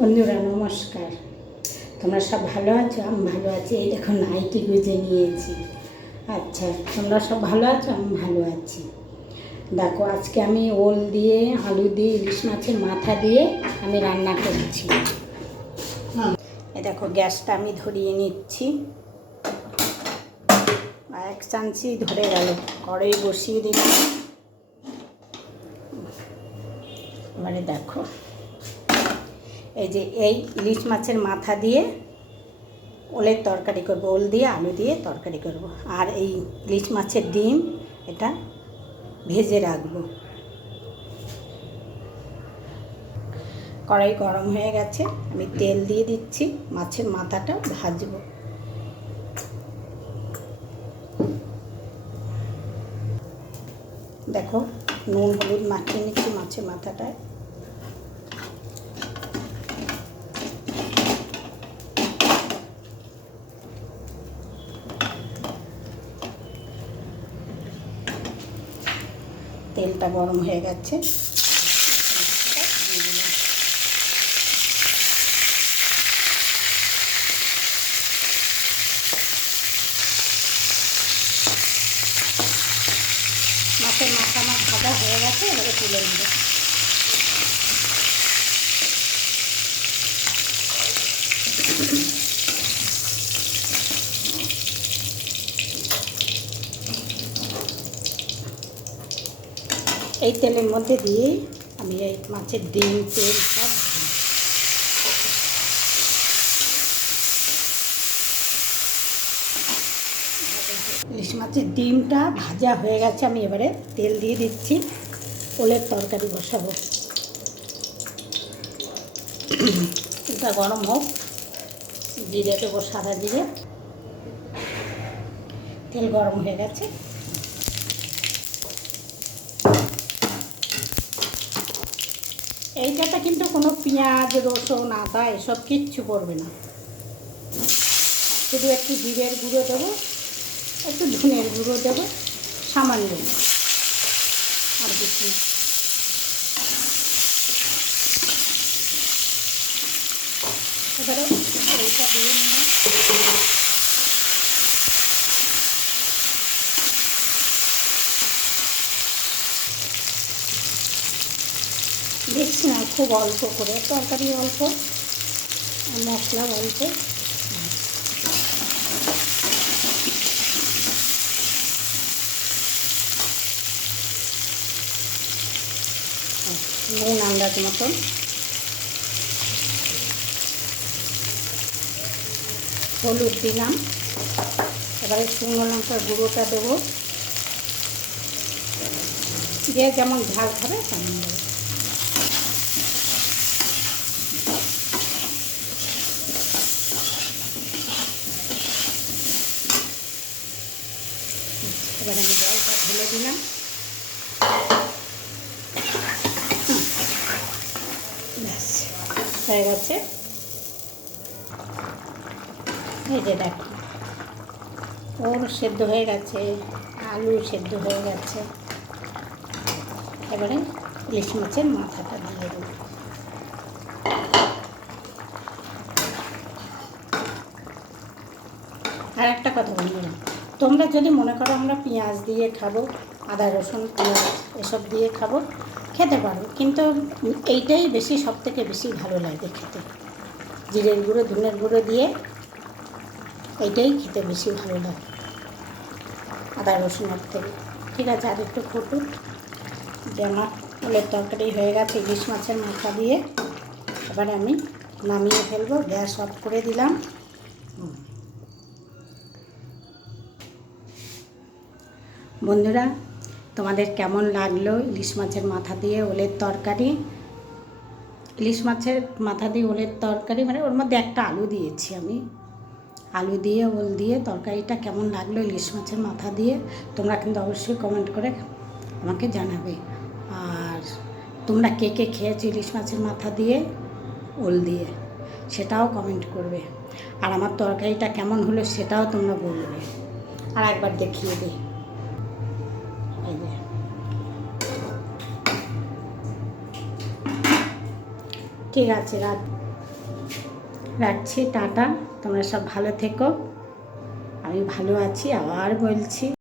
বন্ধুরা নমস্কার। তোমরা সব ভালো আছো? আমি ভালো আছি। এই দেখো নাইটি গুজে নিয়েছি। আচ্ছা, তোমরা সব ভালো আছো? আমি ভালো আছি। দেখো আজকে আমি ওল দিয়ে, আলু দিয়ে, ইলিশ মাছের মাথা দিয়ে আমি রান্না করছি। এই দেখো গ্যাসটা আমি ধরিয়ে নিচ্ছি। এক চামচি ধরে গেল। কড়াই বসিয়ে দিলাম। এবারে দেখো এই যে এই ইলিশ মাছের মাথা দিয়ে ওলের তরকারি করব, ওল দিয়ে আলু দিয়ে তরকারি করব। আর এই ইলিশ মাছের ডিম এটা ভেজে রাখবো। কড়াই গরম হয়ে গেছে, আমি তেল দিয়ে দিচ্ছি। মাছের মাথাটা ভাজবো। দেখো নুন হলুদ মাখিয়ে নিচ্ছি মাছের মাথাটায়। তেলটা গরম হয়ে গেছে, মাছের মাথা আমার ভাজা হয়ে গেছে। এবারে তুলে নেব। এই তেলের মধ্যে দিয়ে আমি এই মাছের ডিম তেল সব ইলিশ মাছের ডিমটা ভাজা হয়ে গেছে। আমি এবারে তেল দিয়ে দিচ্ছি। ওলের তরকারি বসাবো। তেলটা গরম হোক, জিরে দেবো, সাদা জিরে। তেল গরম হয়ে গেছে। এইটাতে কিন্তু কোনো পেঁয়াজ রসুন আদা এসব কিচ্ছু পড়বে না। শুধু একটু জিরের গুঁড়ো দেবো, একটু ধনের গুঁড়ো দেবো, সামান্য, আর কিছু। এবারে এইটা দিয়ে নিলাম। দেখছি না, খুব অল্প করে, তরকারি অল্প আর মশলা অল্প। নুন আন্দাজ মতন, হলুদ দিলাম। এবারে শুকনো লঙ্কার গুঁড়োটা দেবো। যে যেমন ঝাল খাবে তেমন দেবো। এবার আমি জলটা ঢেলে দিলাম। ব্যাস হয়ে গেছে। এই যে দেখো ওর সেদ্ধ হয়ে গেছে, আলু সেদ্ধ হয়ে গেছে। এবারে ইলিশ মাছের মাথাটা দিয়ে দেবো। আর একটা কথা বন্ধুরা, তোমরা যদি মনে করো আমরা পেঁয়াজ দিয়ে খাবো, আদা রসুন পেঁয়াজ এসব দিয়ে খাবো, খেতে পারো। কিন্তু এইটাই বেশি, সব থেকে বেশি ভালো লাগে খেতে। জিরের গুঁড়ো ধনের গুঁড়ো দিয়ে এইটাই খেতে বেশি ভালো লাগে আদা রসুনের থেকে। ঠিক আছে, আর একটু ফুটুক। যে আমার ওলের তরকারি হয়ে গেছে ইলিশ মাছের মাথা দিয়ে। এবারে আমি নামিয়ে ফেলবো। গ্যাস অফ করে দিলাম। বন্ধুরা তোমাদের কেমন লাগলো ইলিশ মাছের মাথা দিয়ে ওলের তরকারি? ইলিশ মাছের মাথা দিয়ে ওলের তরকারি, মানে ওর মধ্যে একটা আলু দিয়েছি আমি। আলু দিয়ে ওল দিয়ে তরকারিটা কেমন লাগলো ইলিশ মাছের মাথা দিয়ে তোমরা কিন্তু অবশ্যই কমেন্ট করে আমাকে জানাবে। আর তোমরা কে কে খেয়েছো ইলিশ মাছের মাথা দিয়ে ওল দিয়ে সেটাও কমেন্ট করবে। আর আমার তরকারিটা কেমন হলো সেটাও তোমরা বলবে। আর একবার দেখিয়ে দিই। এই যে ঠিক আছে, রাখ। রাখছি, টাটা। তোমরা সব ভালো থেকো, আমি ভালো আছি, আবার বলছি।